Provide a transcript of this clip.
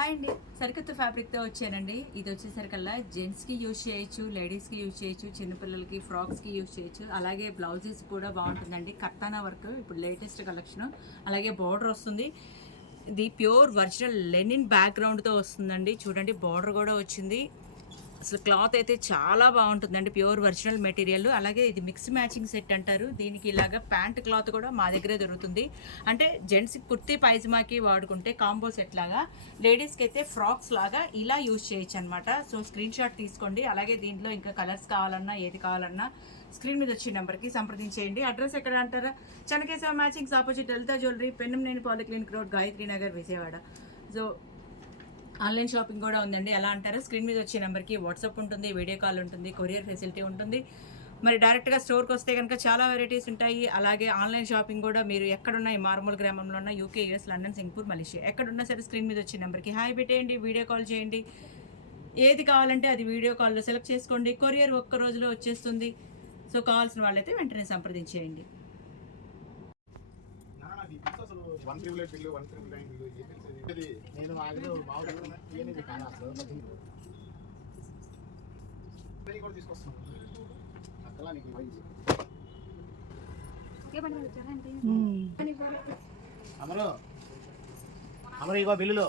Hi అండి, సరికొత్త ఫ్యాబ్రిక్తో వచ్చానండి. ఇది వచ్చేసరికల్లా జెంట్స్కి యూజ్ చేయొచ్చు, లేడీస్కి యూజ్ చేయొచ్చు, చిన్నపిల్లలకి ఫ్రాక్స్కి యూజ్ చేయొచ్చు. అలాగే బ్లౌజెస్ కూడా బాగుంటుందండి. కర్తానా వర్క్ ఇప్పుడు లేటెస్ట్ కలెక్షన్. అలాగే బార్డర్ వస్తుంది. ఇది ప్యూర్ ఒరిజినల్ లెనిన్ బ్యాక్గ్రౌండ్తో వస్తుందండి. చూడండి బార్డర్ కూడా వచ్చింది. అసలు క్లాత్ అయితే చాలా బాగుంటుందండి. Pure original material. అలాగే ఇది మిక్స్ మ్యాచింగ్ సెట్ అంటారు. దీనికి ఇలాగా ప్యాంట్ క్లాత్ కూడా మా దగ్గరే దొరుకుతుంది. అంటే జెంట్స్కి కుర్తీ పైజమాకి వాడుకుంటే కాంబో సెట్ లాగా, లేడీస్కి అయితే ఫ్రాక్స్ లాగా ఇలా యూజ్ చేయొచ్చు అనమాట. సో స్క్రీన్ షాట్ తీసుకోండి. అలాగే దీంట్లో ఇంకా కలర్స్ కావాలన్నా ఏది కావాలన్నా స్క్రీన్ మీద వచ్చిన నెంబర్కి సంప్రదించేయండి. అడ్రస్ ఎక్కడ అంటారా? Chennakesava matchings opposite Lalitha jewellery, Pennamneni polyclinic road, Gayatri Nagar, Vijayawada. So online shopping కూడా ఉందండి. ఎలా అంటారు? స్క్రీన్ మీద వచ్చే నెంబర్కి వాట్సాప్ ఉంటుంది, వీడియో కాల్ ఉంటుంది, కొరియర్ ఫెసిలిటీ ఉంటుంది. మరి డైరెక్ట్గా స్టోర్కి వస్తే కనుక చాలా వెరైటీస్ ఉంటాయి. అలాగే ఆన్లైన్ షాపింగ్ కూడా మీరు ఎక్కడున్నా, ఈ మారుమూల గ్రామంలో ఉన్న UK, US, London, Singapore, Malaysia ఎక్కడున్నా సరే స్క్రీన్ మీద వచ్చే నెంబర్కి హాయ్ పెట్టేయండి, వీడియో కాల్ చేయండి. ఏది కావాలంటే అది వీడియో కాల్లో సెలెక్ట్ చేసుకోండి. కొరియర్ ఒక్క రోజులో వచ్చేస్తుంది. సో కావాల్సిన వాళ్ళైతే వెంటనే సంప్రదించేయండి. నేను తీసుకొస్తాను అమరు అమరు ఇగో బిల్లులో